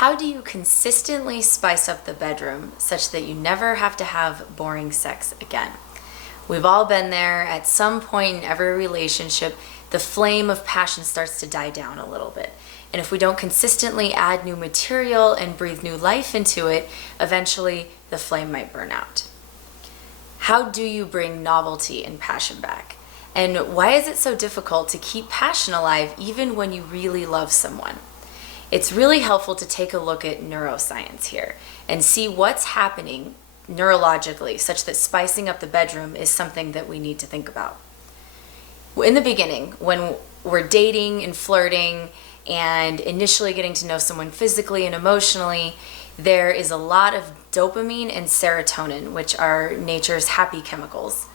How do you consistently spice up the bedroom such that you never have to have boring sex again? We've all been there. At some point in every relationship, the flame of passion starts to die down a little bit. And if we don't consistently add new material and breathe new life into it, eventually the flame might burn out. How do you bring novelty and passion back? And why is it so difficult to keep passion alive even when you really love someone? It's really helpful to take a look at neuroscience here and see what's happening neurologically such that spicing up the bedroom is something that we need to think about. In the beginning, when we're dating and flirting and initially getting to know someone physically and emotionally, there is a lot of dopamine and serotonin, which are nature's happy chemicals,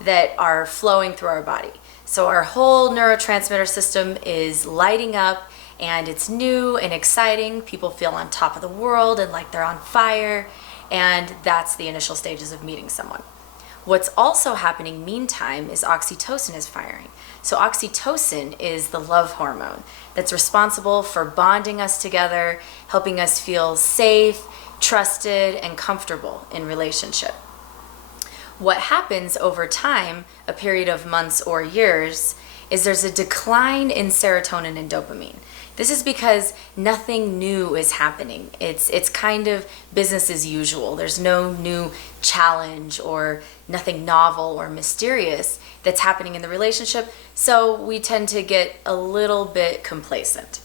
that are flowing through our body. So our whole neurotransmitter system is lighting up, and it's new and exciting. People feel on top of the world and like they're on fire, and that's the initial stages of meeting someone. What's also happening meantime is oxytocin is firing. So oxytocin is the love hormone that's responsible for bonding us together, helping us feel safe, trusted, and comfortable in relationship. What happens over time, a period of months or years, is there's a decline in serotonin and dopamine. This is because nothing new is happening. It's kind of business as usual. There's no new challenge or nothing novel or mysterious that's happening in the relationship. So we tend to get a little bit complacent.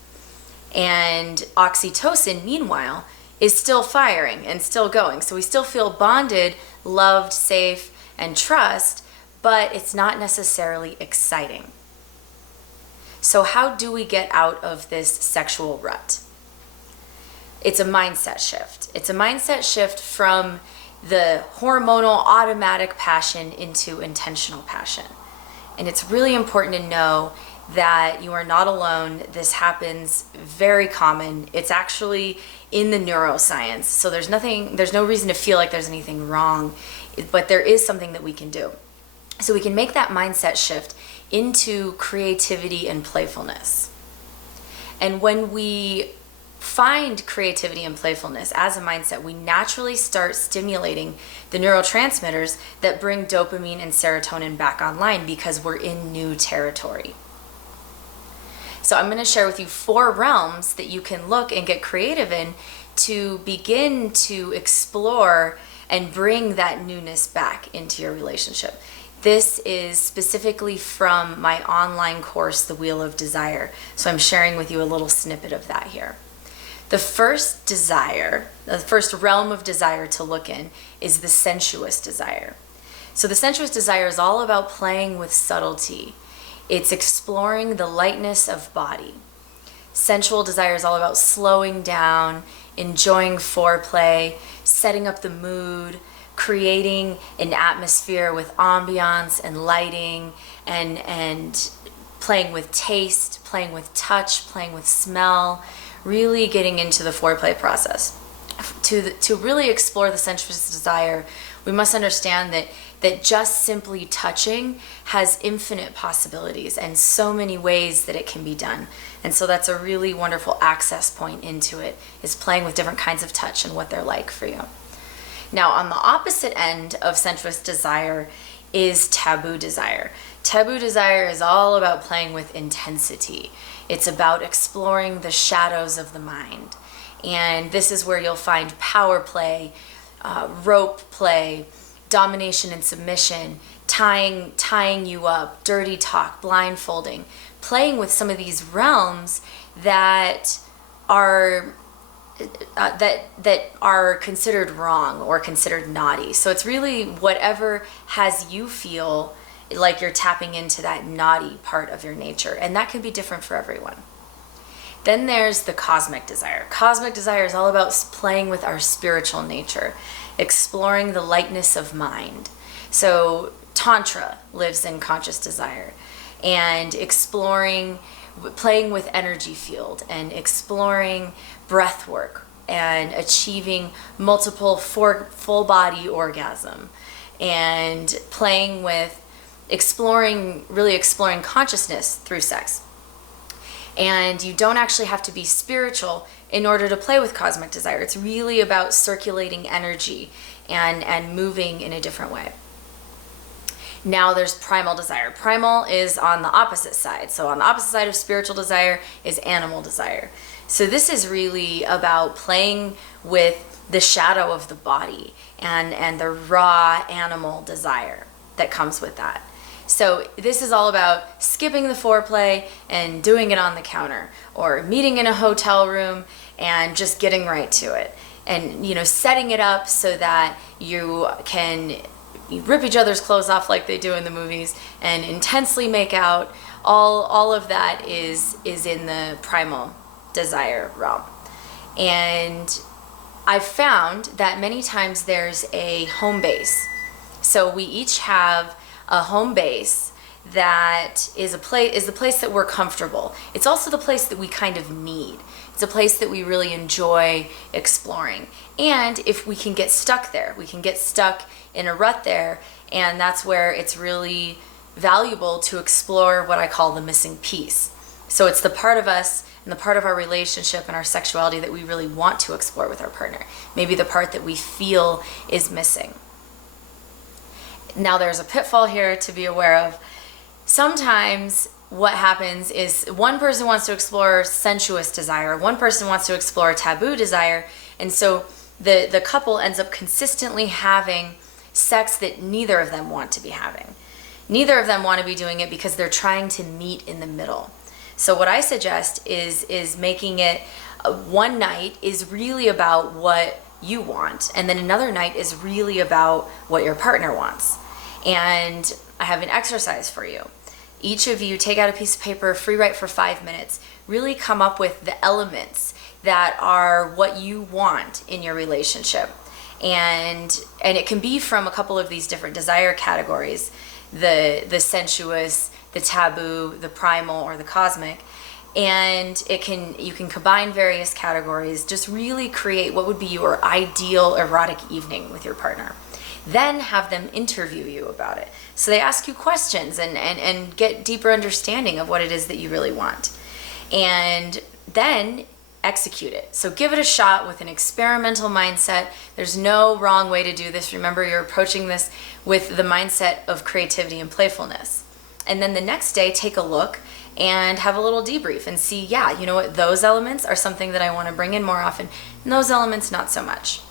And oxytocin, meanwhile, is still firing and still going. So we still feel bonded, loved, safe, and trust, but it's not necessarily exciting. So how do we get out of this sexual rut? It's a mindset shift. It's a mindset shift from the hormonal automatic passion into intentional passion. And it's really important to know that you are not alone. This happens very common. It's actually in the neuroscience. So there's no reason to feel like there's anything wrong, but there is something that we can do. So we can make that mindset shift into creativity and playfulness. And when we find creativity and playfulness as a mindset, we naturally start stimulating the neurotransmitters that bring dopamine and serotonin back online because we're in new territory. So I'm going to share with you 4 realms that you can look and get creative in to begin to explore and bring that newness back into your relationship. This is specifically from my online course, The Wheel of Desire. So I'm sharing with you a little snippet of that here. The first realm of desire to look in is the sensuous desire. So the sensuous desire is all about playing with subtlety. It's exploring the lightness of body. Sensual desire is all about slowing down, enjoying foreplay, setting up the mood, creating an atmosphere with ambiance and lighting and playing with taste, playing with touch, playing with smell, really getting into the foreplay process. To really explore the sensuous desire, we must understand that just simply touching has infinite possibilities and so many ways that it can be done. And so that's a really wonderful access point into it, is playing with different kinds of touch and what they're like for you. Now, on the opposite end of sensuous desire is taboo desire. Taboo desire is all about playing with intensity. It's about exploring the shadows of the mind. And this is where you'll find power play, rope play, domination and submission, tying you up, dirty talk, blindfolding, playing with some of these realms that are considered wrong or considered naughty. So it's really whatever has you feel like you're tapping into that naughty part of your nature, and that can be different for everyone. Then there's the cosmic desire. Cosmic desire is all about playing with our spiritual nature, exploring the lightness of mind. So Tantra lives in conscious desire, and playing with energy field and exploring breath work and achieving multiple full body orgasm and playing with exploring consciousness through sex. And you don't actually have to be spiritual in order to play with cosmic desire. It's really about circulating energy and moving in a different way. Now there's primal desire. Primal is on the opposite side. So on the opposite side of spiritual desire is animal desire. So this is really about playing with the shadow of the body and the raw animal desire that comes with that. So this is all about skipping the foreplay and doing it on the counter, or meeting in a hotel room and just getting right to it. And, setting it up so that you can rip each other's clothes off like they do in the movies and intensely make out. All of that is in the primal desire realm. And I've found that many times there's a home base. So we each have a home base that is the place that we're comfortable. It's also the place that we kind of need. It's a place that we really enjoy exploring. And if we can get stuck there, we can get stuck in a rut there, and that's where it's really valuable to explore what I call the missing piece. So it's the part of us and the part of our relationship and our sexuality that we really want to explore with our partner. Maybe the part that we feel is missing. Now there's a pitfall here to be aware of. Sometimes what happens is one person wants to explore sensuous desire, one person wants to explore taboo desire, and so the couple ends up consistently having sex that neither of them want to be having. Neither of them want to be doing it because they're trying to meet in the middle. So what I suggest is making it one night is really about what you want, and then another night is really about what your partner wants. And I have an exercise for you. Each of you take out a piece of paper, free write for 5 minutes, really come up with the elements that are what you want in your relationship. And it can be from a couple of these different desire categories, the sensuous, the taboo, the primal, or the cosmic. And you can combine various categories, just really create what would be your ideal erotic evening with your partner. Then have them interview you about it. So they ask you questions and get deeper understanding of what it is that you really want. And then execute it. So give it a shot with an experimental mindset. There's no wrong way to do this. Remember, you're approaching this with the mindset of creativity and playfulness. And then the next day, take a look and have a little debrief and see, yeah, you know what, those elements are something that I want to bring in more often, and those elements not so much.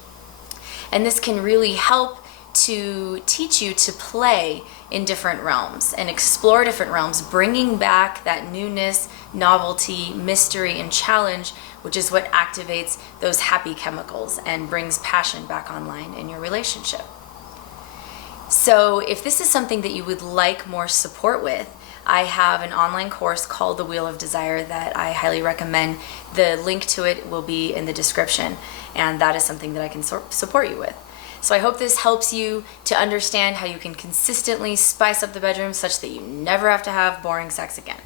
And this can really help to teach you to play in different realms and explore different realms, bringing back that newness, novelty, mystery, and challenge, which is what activates those happy chemicals and brings passion back online in your relationship. So if this is something that you would like more support with, I have an online course called The Wheel of Desire that I highly recommend. The link to it will be in the description, and that is something that I can support you with. So I hope this helps you to understand how you can consistently spice up the bedroom such that you never have to have boring sex again.